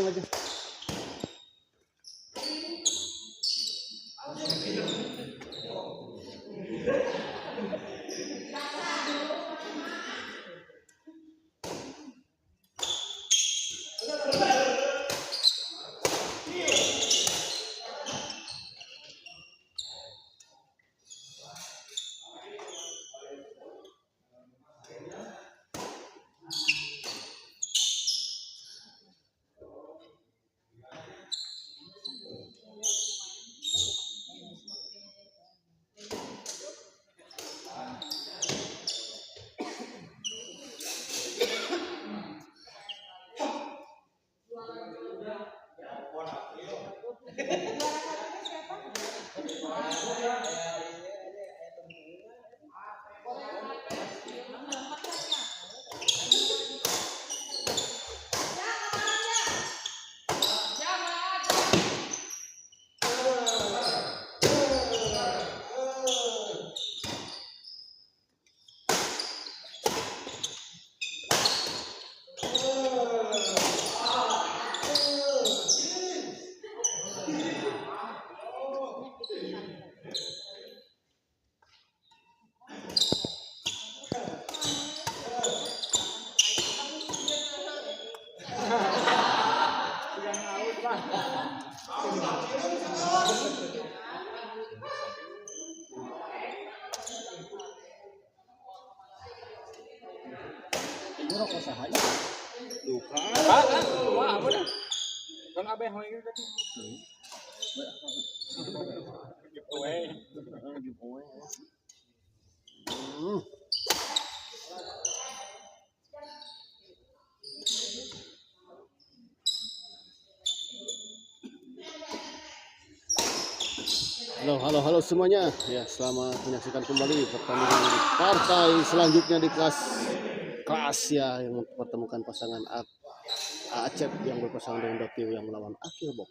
maju. Halo semuanya ya, selamat menyaksikan kembali pertandingan partai selanjutnya di kelas ya, yang mempertemukan pasangan Acep yang berpasangan dengan Dotiu yang melawan Akilbok.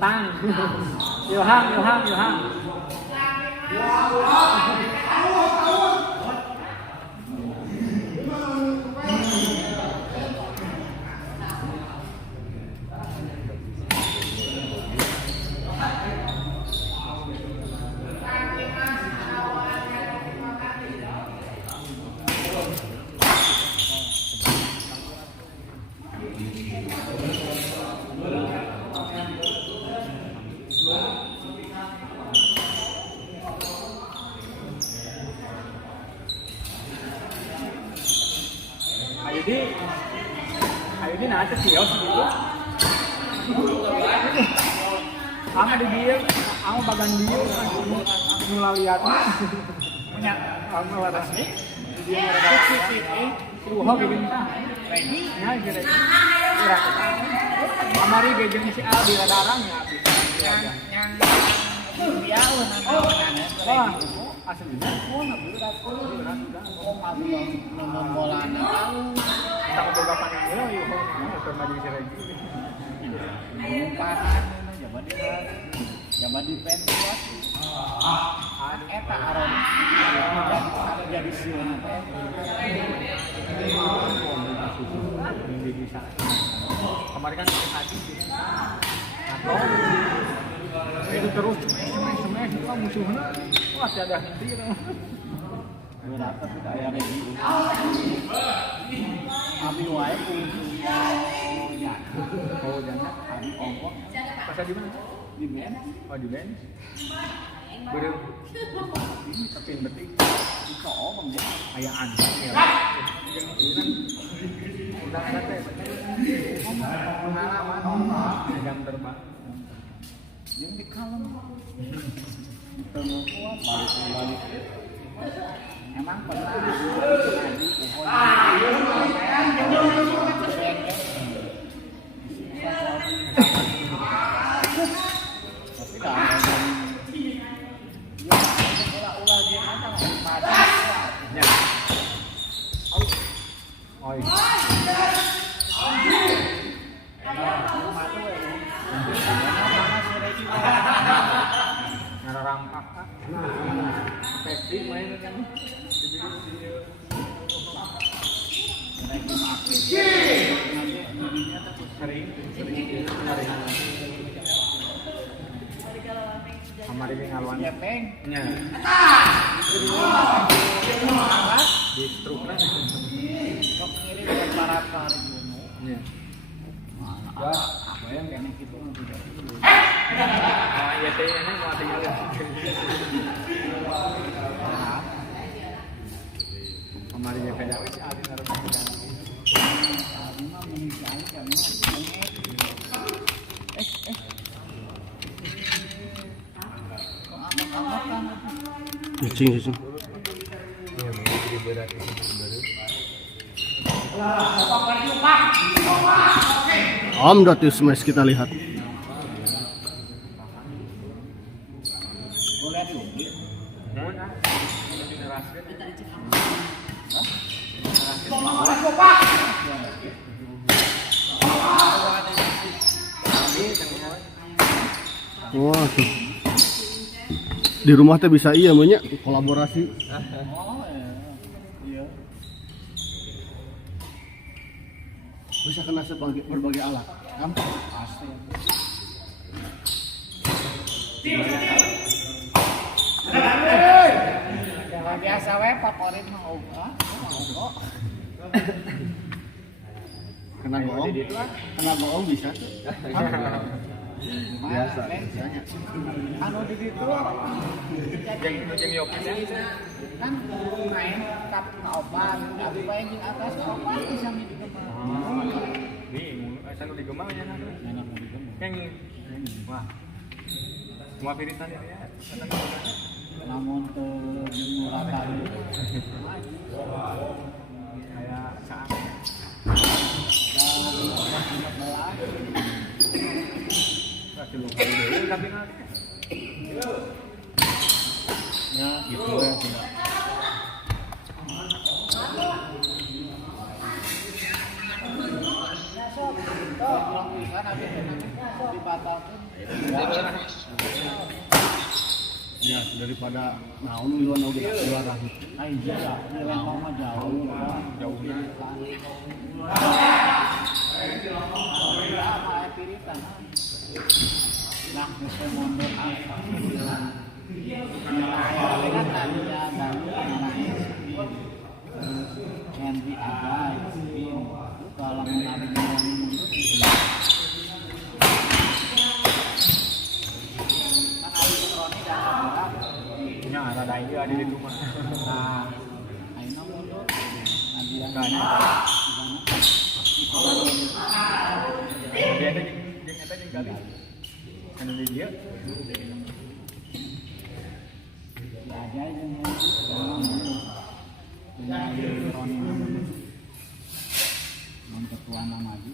Tăng nhiều hang nhiều hang nhiều hang. Ayudi nanti siau segitu. Ama di dia, ama bagan dia, nula lihat. Punya kamu waras nih. Dia ada ini. Tuh bikin kita. Ini ya jadi. Amari gejeng si Aldi radarang ya. Yang dia wah aslinya pun berat bola kita boga panen dulu yuk motor maju lagi panen zaman di pensiun eta aron jadi siun bisa kemarin kan tadi atau itu terus semes itu musuhnya wah tiada henti dapat tidak ada lagi abi wae ya oh jangan abi ongkok pasal di mana di Ben oh di Ben beri ini tapi betik itu omong ya kayak anjing ya udah ada teh pengalaman jam terbang yang di kalem kuat balik emang pernah Kamari ge ngaluan ya peng nya di strukna sok ngiri ke para nya wah bayang kene kitu nanti ah ya teh ini mau tinggal kamari ge kada wis adi ngaruh mah menikah kan cing cing Om Doti Smash kita lihat. Wah tuh. Di rumah teh bisa iya banyak kolaborasi. Oh iya. bisa kena berbagai alat. Gampang pasti. Jangan biasa we favorit mah oga. Kena goong bisa tuh. Biasa. Anu di ditu jeung Yoki kan main kap kaoban, abi bae jeung atas kaoban bisa mi digemang. Nih, asa nu digemang nya anu. Enak nu digemang. Yang wah. Semua piritan ya. Namun tuh rata kayak saat ya gitu ya tidak. Ya daripada naon luar naon luar rahit. Iya, nilai mama jauh ya. Apa piritan? Nah, bisa mundur apa? Kan tadi ya baru Henry Agai, kalau menarik mundur. Ya, ada ini ada di rumah. Nah, ayo mundur. Nanti yang banyak. Dia ada yang kali. Kan dia. Ya aja yang untuk tuan maju.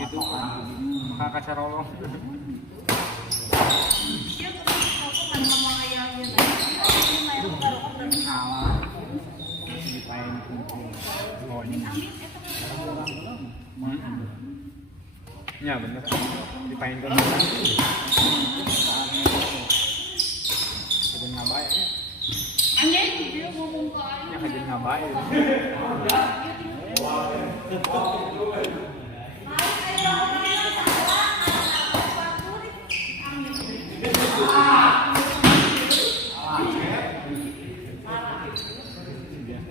Itu kakak carolong. Ya bener, dipain ke orang. Kajian ngabai ya. Anjing dia ngomong ke aing. Ya kajian ngabai.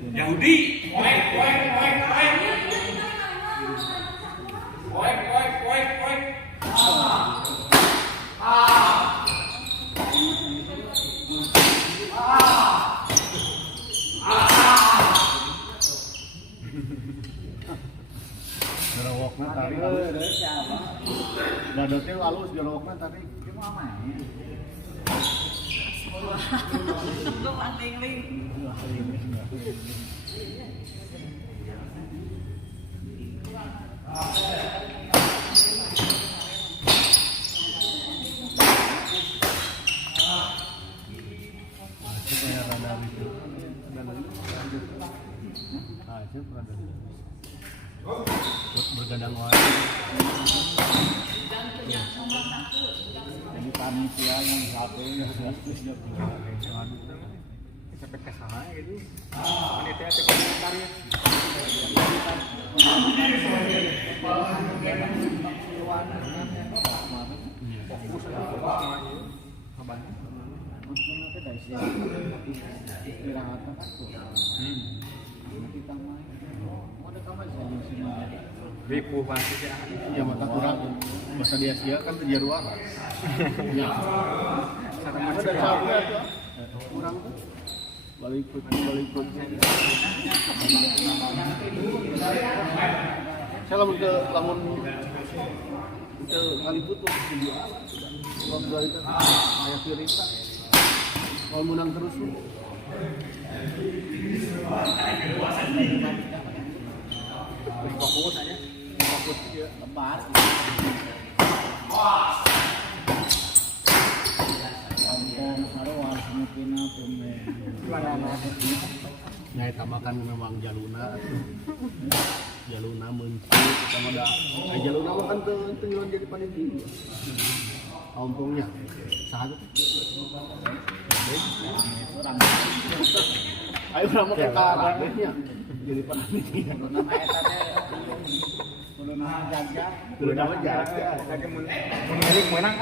Yahudi, Jerawokna tadi halus. Dadotnya halus jerawokna tadi. Itu mau main. Lu anting-ling. Supaya rada itu. Aja rada. Buat bergadang wae. Jadi panitia yang satu yang sudah sampai ke sana gitu. Panitia cek komentar ya. Fokus aja sama itu. Kabarnya. Maksudnya itu dari istirahat kan tuh. Kita main. Mau ada kamar saja semua. Ribu pasti ya. Ya mata kurang. Masa di Asia kan terjadi dua. Ya. Sama Ada masih satu ya tuh. Kurang tuh. Balikut. Saya lamun ke Kaliput tuh video apa? Kalau balik kayak Firita. Kalau menang terus tuh. fokus aja. Fokus juga. Lebar. Kampung Sarwa Semukina Pembe. Gimana? Ya Ya sama kan memang jaluna mencit sama dah jaluna mah kan tujuan jadi panitia ompongnya sahat ayo nama ke kabehnya jadi panitia kudu nama jaga lagi menulis menang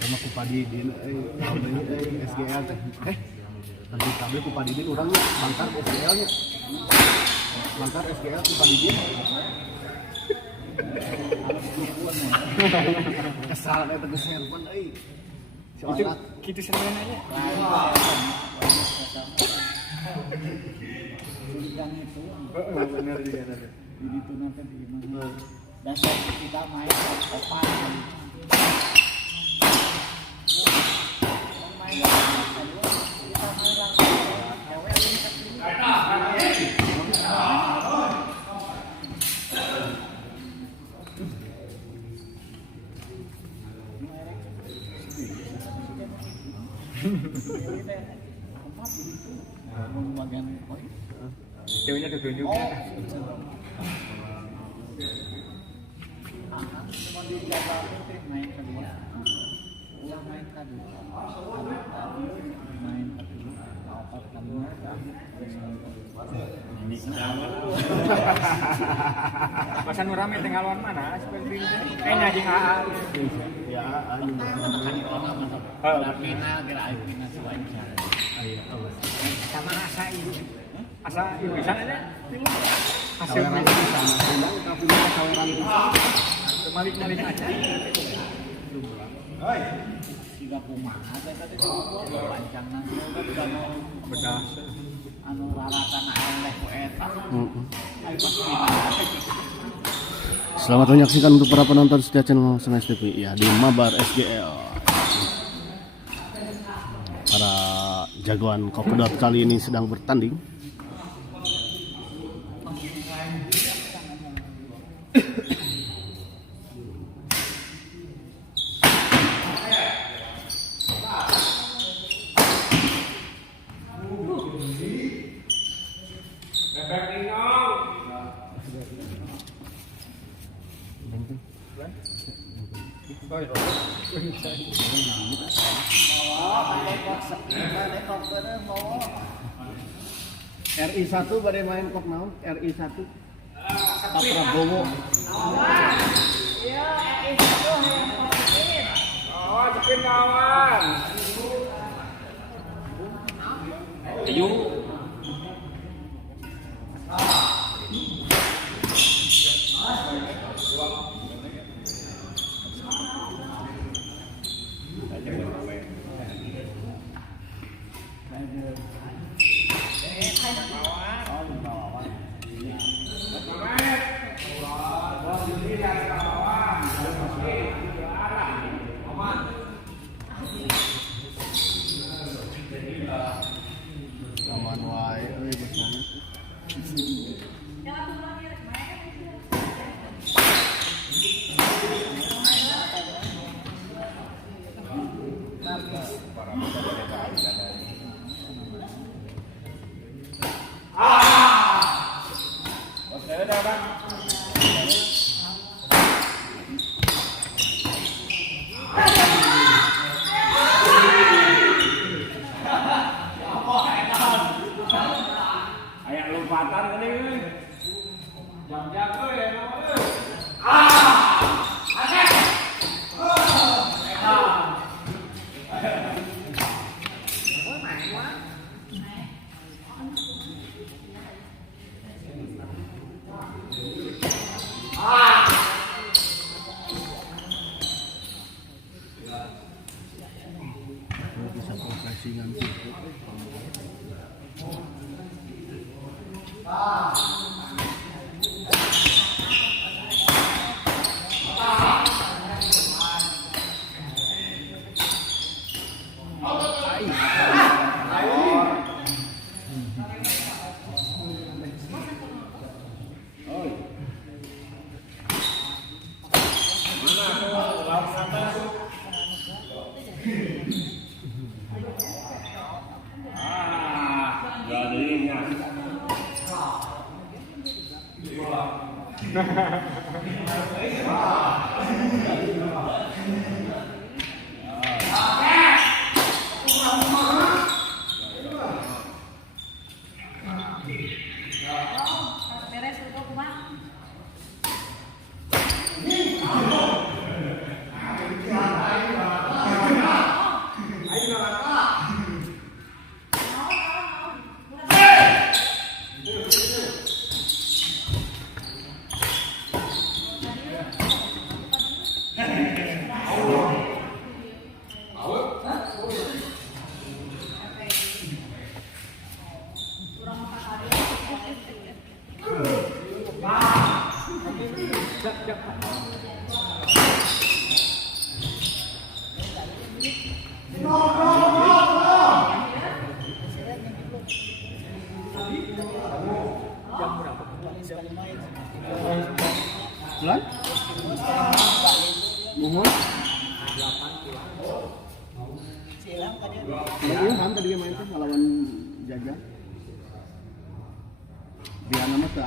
sama Kupadidin SGL teh nanti kabel Kupadidin orangnya bangkar SGL nya bangkar SGL Kupadidin kesal eta geus handphone euy itu gitu sebenarnya benar juga Begitu nanti gimana? Dasar kita main opan. Main kita main bagian poin. ceweknya tunjuknya Cuma di Jakarta itu main kedua. Ulang main kedua. Main kedua. Opat kedua. masa nu rame tengah lawan mana seperti ini kayaknya anjing AA ya anjing Pina kira Pina sewajar. sama asa ini asa ini bisa aja hasil saweran di sana bilang tapi saweran di balik aja Tiga kumaha teh tadi pancang nanti udah mau bedas anu raratan eleh ku eta. Ayo pas Selamat menyaksikan untuk para penonton setia channel Senes TV ya di Mabar SGL. Para jagoan Kopedot kali ini sedang bertanding. RI 1 badai main kok naon? RI 1 Pak Prabowo. Iya, itu yang positif. oh bikin kawan ayo Beres untuk kumaha? Bulan? Mohon. Ilham tadi yang main tuh lawan Jaga. Dia nama tuh.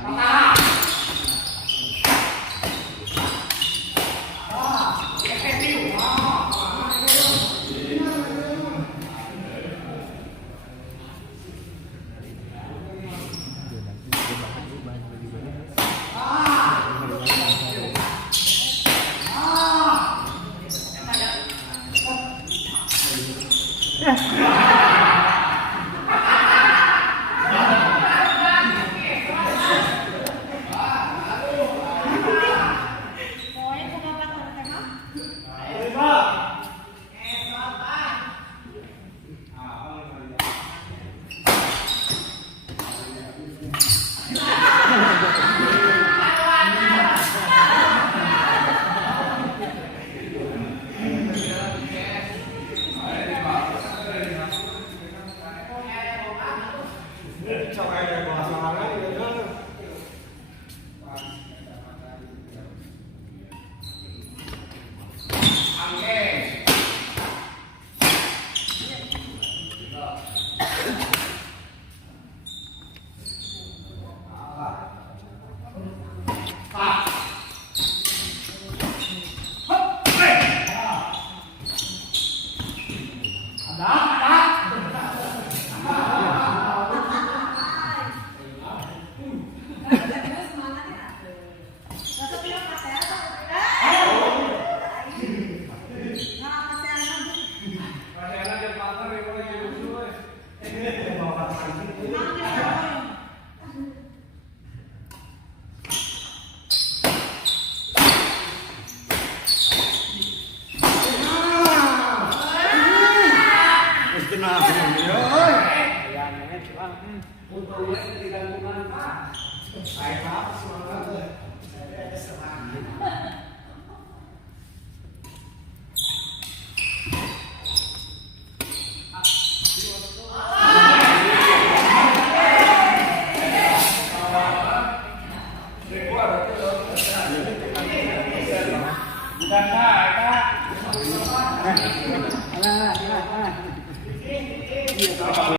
Pokoknya kumaha tema?